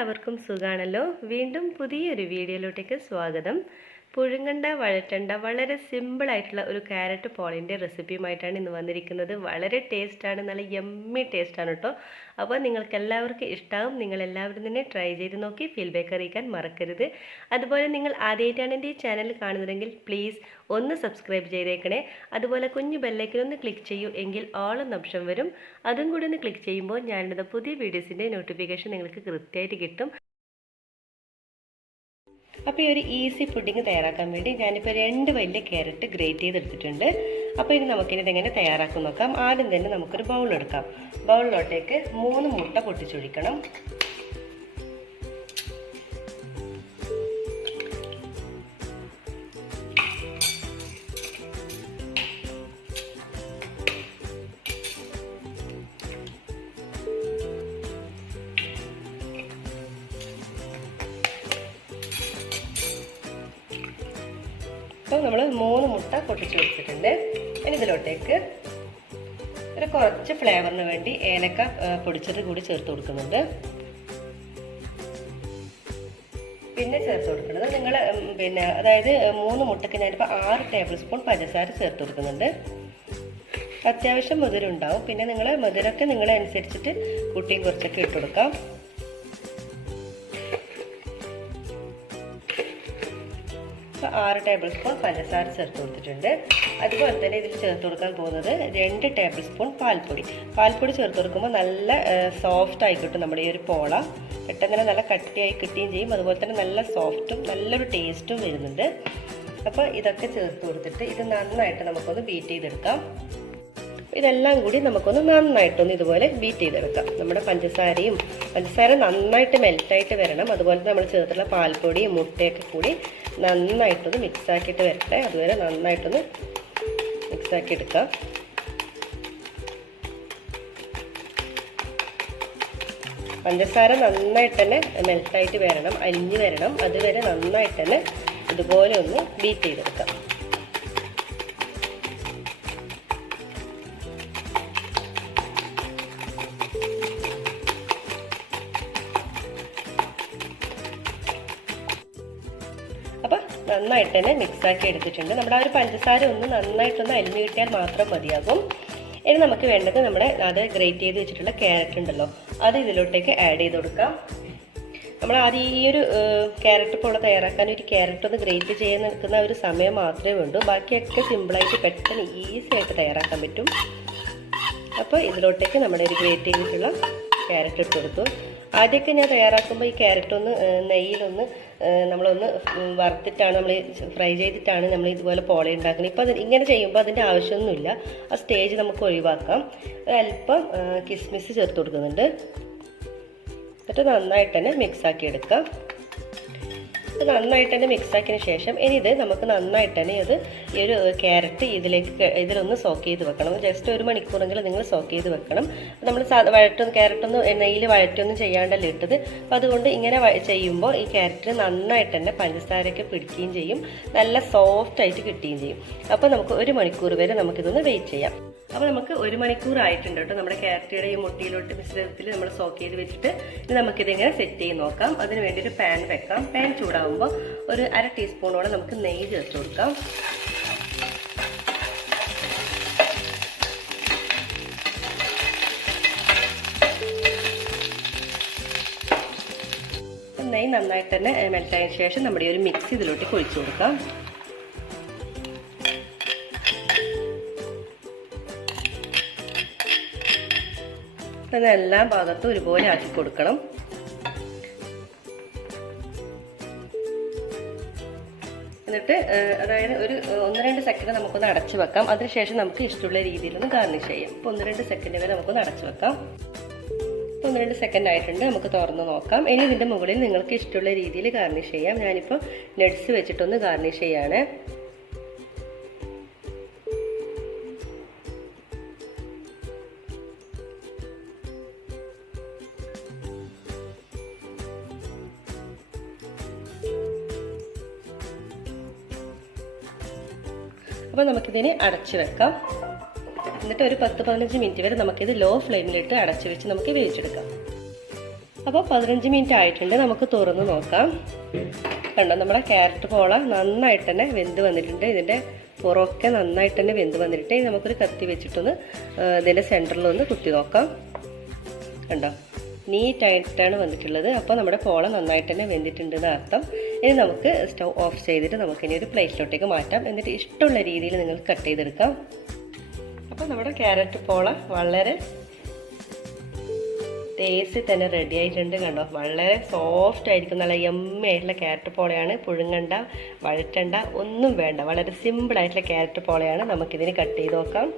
എല്ലാവർക്കും സുഖാണല്ലോ. വീണ്ടും പുതിയൊരു വീഡിയോയിലോട്ടേക്ക് സ്വാഗതം. പുഴുങ്ങണ്ട വഴറ്റണ്ട വളരെ സിമ്പിൾ ആയിട്ടുള്ള ഒരു ക്യാരറ്റ് പോളിൻ്റെ റെസിപ്പിയുമായിട്ടാണ് ഇന്ന് വന്നിരിക്കുന്നത്. വളരെ ടേസ്റ്റാണ്, നല്ല യമ്മി ടേസ്റ്റാണ് കേട്ടോ. അപ്പോൾ നിങ്ങൾക്ക് എല്ലാവർക്കും ഇഷ്ടമാവും. നിങ്ങളെല്ലാവരും തന്നെ ട്രൈ ചെയ്ത് നോക്കി ഫീഡ്ബാക്ക് അറിയിക്കാൻ മറക്കരുത്. അതുപോലെ നിങ്ങൾ ആദ്യമായിട്ടാണ് എൻ്റെ ഈ ചാനൽ കാണുന്നതെങ്കിൽ പ്ലീസ് ഒന്ന് സബ്സ്ക്രൈബ് ചെയ്തേക്കണേ. അതുപോലെ കുഞ്ഞു ബെല്ലൈക്കൻ ഒന്ന് ക്ലിക്ക് ചെയ്യൂ, എങ്കിൽ ഓൾ എന്ന ഓപ്ഷൻ വരും. അതും കൂടി ഒന്ന് ക്ലിക്ക് ചെയ്യുമ്പോൾ ഞാനിടുന്ന പുതിയ വീഡിയോസിൻ്റെ നോട്ടിഫിക്കേഷൻ നിങ്ങൾക്ക് കൃത്യമായിട്ട് കിട്ടും. അപ്പോൾ ഈ ഒരു ഈസി പുഡിങ് തയ്യാറാക്കാൻ വേണ്ടി ഞാനിപ്പോൾ 2 വലിയ ക്യാരറ്റ് ഗ്രേറ്റ് ചെയ്തെടുത്തിട്ടുണ്ട്. അപ്പോൾ ഇനി നമുക്കിനി ഇതെങ്ങനെ തയ്യാറാക്കും നോക്കാം. ആദ്യം തന്നെ നമുക്കൊരു ബൗൾ എടുക്കാം. ബൗളിലോട്ടേക്ക് 3 മുട്ട പൊട്ടിച്ചൊഴിക്കണം. അപ്പോൾ നമ്മൾ 3 മുട്ട പൊട്ടിച്ച് വെച്ചിട്ടുണ്ട്. ഇനി ഇതിലോട്ടേക്ക് ഒരു കുറച്ച് ഫ്ലേവറിന് വേണ്ടി ഏലക്ക പൊടിച്ചത് കൂടി ചേർത്ത് കൊടുക്കുന്നുണ്ട്. പിന്നെ ചേർത്ത് കൊടുക്കുന്നത് നിങ്ങൾ അതായത് 3 മുട്ടയ്ക്ക് ഞാനിപ്പോൾ 6 ടേബിൾ സ്പൂൺ പഞ്ചസാര ചേർത്ത് കൊടുക്കുന്നുണ്ട്. അത്യാവശ്യം മധുരം ഉണ്ടാവും. പിന്നെ നിങ്ങൾ മധുരമൊക്കെ നിങ്ങളനുസരിച്ചിട്ട് കൂട്ടിയും കുറച്ചൊക്കെ ഇട്ട് കൊടുക്കാം. 6 ടേബിൾ സ്പൂൺ പഞ്ചസാര ചേർത്ത് കൊടുത്തിട്ടുണ്ട്. അതുപോലെ തന്നെ ഇതിൽ ചേർത്ത് കൊടുക്കാൻ പോകുന്നത് 2 ടേബിൾ സ്പൂൺ പാൽപ്പൊടി. പാൽപ്പൊടി ചേർത്ത് കൊടുക്കുമ്പോൾ നല്ല സോഫ്റ്റ് ആയി കിട്ടും നമ്മുടെ ഈ ഒരു പോള. പെട്ടെന്ന് നല്ല കട്ടിയായി കിട്ടുകയും ചെയ്യും. അതുപോലെ തന്നെ നല്ല സോഫ്റ്റും നല്ലൊരു ടേസ്റ്റും വരുന്നുണ്ട്. അപ്പോൾ ഇതൊക്കെ ചേർത്ത് കൊടുത്തിട്ട് ഇത് നന്നായിട്ട് നമുക്കൊന്ന് ബീറ്റ് ചെയ്തെടുക്കാം. ഇതെല്ലാം കൂടി നമുക്കൊന്ന് നന്നായിട്ടൊന്ന് ഇതുപോലെ ബീറ്റ് ചെയ്തെടുക്കാം. നമ്മുടെ പഞ്ചസാര നന്നായിട്ട് മെൽറ്റായിട്ട് വരണം. അതുപോലെ നമ്മൾ ചേർത്തുള്ള പാൽപ്പൊടിയും മുട്ടയൊക്കെ കൂടി നന്നായിട്ടൊന്ന് മിക്സാക്കിയിട്ട് വരട്ടെ. അതുവരെ നന്നായിട്ടൊന്ന് മിക്സാക്കി എടുക്കാം. പഞ്ചസാര നന്നായിട്ട് തന്നെ മെൽറ്റായിട്ട് വരണം, അലിഞ്ഞ് വരണം. അതുവരെ നന്നായിട്ട് തന്നെ ഇതുപോലെ ഒന്ന് ബീറ്റ് ചെയ്തെടുക്കാം. അപ്പം നന്നായിട്ട് തന്നെ മിക്സാക്കി എടുത്തിട്ടുണ്ട്. നമ്മുടെ ആ ഒരു പഞ്ചസാര ഒന്ന് നന്നായിട്ടൊന്ന് അലിഞ്ഞു കിട്ടിയാൽ മാത്രം മതിയാകും. ഇനി നമുക്ക് വേണ്ടത് നമ്മുടെ അത് ഗ്രേറ്റ് ചെയ്ത് വെച്ചിട്ടുള്ള ക്യാരറ്റ് ഉണ്ടല്ലോ, അത് ഇതിലോട്ടേക്ക് ആഡ് ചെയ്ത് കൊടുക്കാം. നമ്മൾ ആദ്യം ഈ ഒരു ക്യാരറ്റ് പോള തയ്യാറാക്കാൻ ഒരു ക്യാരറ്റ് ഒന്ന് ഗ്രേറ്റ് ചെയ്യാൻ നിൽക്കുന്ന ഒരു സമയം മാത്രമേ വേണ്ടൂ. ബാക്കിയൊക്കെ സിമ്പിളായിട്ട് പെട്ടെന്ന് ഈസി ആയിട്ട് തയ്യാറാക്കാൻ പറ്റും. അപ്പോൾ ഇതിലോട്ടേക്ക് നമ്മുടെ ഒരു ഗ്രേറ്റ് ചെയ്തിട്ടുള്ള ക്യാരറ്റ് ഇട്ട് കൊടുത്തു. ആദ്യമൊക്കെ ഞാൻ തയ്യാറാക്കുമ്പോൾ ഈ ക്യാരറ്റ് ഒന്ന് നെയ്യിലൊന്ന് നമ്മളൊന്ന് വറുത്തിട്ടാണ്, നമ്മൾ ഫ്രൈ ചെയ്തിട്ടാണ് നമ്മൾ ഇതുപോലെ പോള ഉണ്ടാക്കുന്നത്. ഇപ്പോൾ ഇങ്ങനെ ചെയ്യുമ്പോൾ അതിൻ്റെ ആവശ്യമൊന്നുമില്ല. ആ സ്റ്റേജ് നമുക്ക് ഒഴിവാക്കാം. അല്പം കിസ്മിസ് ചേർത്ത് കൊടുക്കുന്നുണ്ട്. എന്നിട്ട് നന്നായിട്ട് തന്നെ മിക്സാക്കി എടുക്കാം. ഇത് നന്നായിട്ട് തന്നെ മിക്സാക്കിയതിന് ശേഷം ഇനി ഇത് നമുക്ക് നന്നായിട്ട് തന്നെ ഈ ഒരു ക്യാരറ്റ് ഇതിലൊന്ന് സോക്ക് ചെയ്ത് വെക്കണം. ജസ്റ്റ് 1 മണിക്കൂറെങ്കിലും നിങ്ങൾ സോക്ക് ചെയ്ത് വെക്കണം. നമ്മൾ ക്യാരറ്റൊന്നും നെയ്യിൽ വഴറ്റൊന്നും ചെയ്യാണ്ടല്ലോ ഇട്ടത്. അപ്പോൾ അതുകൊണ്ട് ഇങ്ങനെ ചെയ്യുമ്പോൾ ഈ ക്യാരറ്റിന് നന്നായിട്ട് തന്നെ പഞ്ചസാരയൊക്കെ പിടിക്കുകയും ചെയ്യും, നല്ല സോഫ്റ്റ് ആയിട്ട് കിട്ടുകയും ചെയ്യും. അപ്പോൾ നമുക്ക് 1 മണിക്കൂർ വരെ നമുക്കിതൊന്ന് വെയിറ്റ് ചെയ്യാം. അപ്പോൾ നമുക്ക് 1 മണിക്കൂർ ആയിട്ടുണ്ട് കേട്ടോ. നമ്മുടെ ക്യാരറ്റിയുടെ ഈ മുട്ടയിലോട്ട് മിശ്രിതത്തിൽ നമ്മൾ സോക്ക് ചെയ്ത് വെച്ചിട്ട് ഇനി നമുക്കിതെങ്ങനെ സെറ്റ് ചെയ്ത് നോക്കാം. അതിന് വേണ്ടി ഒരു പാൻ വെക്കാം. പാൻ ചൂടാകുമ്പോൾ ഒരു 1/2 ടീസ്പൂണോളം നമുക്ക് നെയ്യ് ചേർത്ത് കൊടുക്കാം. നെയ്യ് നന്നായിട്ട് തന്നെ മെൽറ്റായതിനു ശേഷം നമ്മുടെ ഈ ഒരു മിക്സ് ഇതിലോട്ട് ഒഴിച്ചു കൊടുക്കാം. എല്ലാ ഭാഗത്തും ഒരുപോലെ ആക്കി കൊടുക്കണം. എന്നിട്ട് അതായത് ഒരു 1-2 സെക്കൻഡ് നമുക്കൊന്ന് അടച്ചു വെക്കാം. അതിനുശേഷം നമുക്ക് ഇഷ്ടമുള്ള രീതിയിലൊന്ന് ഗാർണിഷ് ചെയ്യാം. ഇപ്പോൾ 1-2 സെക്കൻഡ് വരെ നമുക്കൊന്ന് അടച്ചു വെക്കാം. 1-2 സെക്കൻഡ് ആയിട്ടുണ്ട്. നമുക്ക് തുറന്ന് നോക്കാം. ഇനി ഇതിൻ്റെ മുകളിൽ നിങ്ങൾക്ക് ഇഷ്ടമുള്ള രീതിയിൽ ഗാർണിഷ് ചെയ്യാം. ഞാനിപ്പോൾ നട്ട്സ് വെച്ചിട്ടൊന്ന് ഗാർണിഷ് ചെയ്യാണ്. അപ്പോൾ നമുക്കിതിനെ അടച്ചു വെക്കാം. എന്നിട്ട് ഒരു 10-15 മിനിറ്റ് വരെ നമുക്കിത് ലോ ഫ്ലെയിമിലിട്ട് അടച്ചു വെച്ച് നമുക്ക് വേവിച്ചെടുക്കാം. അപ്പോൾ 15 മിനിറ്റ് ആയിട്ടുണ്ട്. നമുക്ക് തുറന്ന് നോക്കാം. കണ്ടോ, നമ്മുടെ ക്യാരറ്റ് പോള നന്നായിട്ട് തന്നെ വെന്ത് വന്നിട്ടുണ്ട്. ഇതിൻ്റെ പുറമൊക്കെ നന്നായിട്ട് തന്നെ വെന്ത് വന്നിട്ട് നമുക്കൊരു കത്തി വെച്ചിട്ടൊന്ന് ഇതിൻ്റെ സെൻറ്ററിലൊന്ന് കുത്തി നോക്കാം. കണ്ടോ, നീറ്റായിട്ടാണ് വന്നിട്ടുള്ളത്. അപ്പോൾ നമ്മുടെ പോള നന്നായിട്ട് തന്നെ വെന്തിട്ടുണ്ടെന്ന് അർത്ഥം. ഇനി നമുക്ക് സ്റ്റൗ ഓഫ് ചെയ്തിട്ട് നമുക്കിനി ഒരു പ്ലേറ്റിലോട്ടേക്ക് മാറ്റാം. എന്നിട്ട് ഇഷ്ടമുള്ള രീതിയിൽ നിങ്ങൾക്ക് കട്ട് ചെയ്തെടുക്കാം. അപ്പോൾ നമ്മുടെ ക്യാരറ്റ് പോള വളരെ ടേസ്റ്റ് തന്നെ റെഡി ആയിട്ടുണ്ട്. കണ്ടോ, വളരെ സോഫ്റ്റ് ആയിരിക്കും. നല്ല യമ്മി ആയിട്ടുള്ള ക്യാരറ്റ് പോളയാണ്. പുഴുങ്ങണ്ട, വഴറ്റണ്ട, ഒന്നും വേണ്ട. വളരെ സിമ്പിൾ ആയിട്ടുള്ള ക്യാരറ്റ് പോളയാണ്. നമുക്കിതിന് കട്ട് ചെയ്ത് നോക്കാം.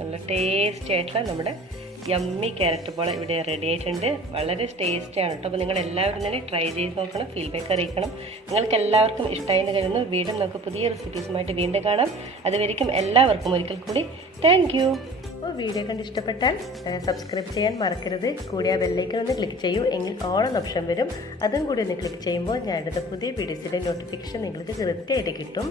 നല്ല ടേസ്റ്റി ആയിട്ടുള്ള നമ്മുടെ യമ്മി ക്യാരറ്റ് പോള ഇവിടെ റെഡി ആയിട്ടുണ്ട്. വളരെ ടേസ്റ്റിയാണ് കേട്ടോ. അപ്പോൾ നിങ്ങൾ എല്ലാവരും തന്നെ ട്രൈ ചെയ്ത് നോക്കണം, ഫീഡ്ബാക്ക് അറിയിക്കണം. നിങ്ങൾക്ക് എല്ലാവർക്കും ഇഷ്ടമായി എന്ന് കരുതുന്നു. വീണ്ടും നമുക്ക് പുതിയ റെസിപ്പീസുമായിട്ട് വീണ്ടും കാണാം. അതുവരെയും എല്ലാവർക്കും ഒരിക്കൽ കൂടി താങ്ക് യു. അപ്പോൾ വീഡിയോ കണ്ട് ഇഷ്ടപ്പെട്ടാൽ സബ്സ്ക്രൈബ് ചെയ്യാൻ മറക്കരുത്. കൂടി ആ ബെല്ലൈക്കൺ ഒന്ന് ക്ലിക്ക് ചെയ്യൂ, എങ്കിൽ ഓൾ എന്ന ഓപ്ഷൻ വരും. അതും കൂടി ഒന്ന് ക്ലിക്ക് ചെയ്യുമ്പോൾ ഞാൻ എടുത്ത പുതിയ വീഡിയോസിൻ്റെ നോട്ടിഫിക്കേഷൻ നിങ്ങൾക്ക് കൃത്യമായിട്ട് കിട്ടും.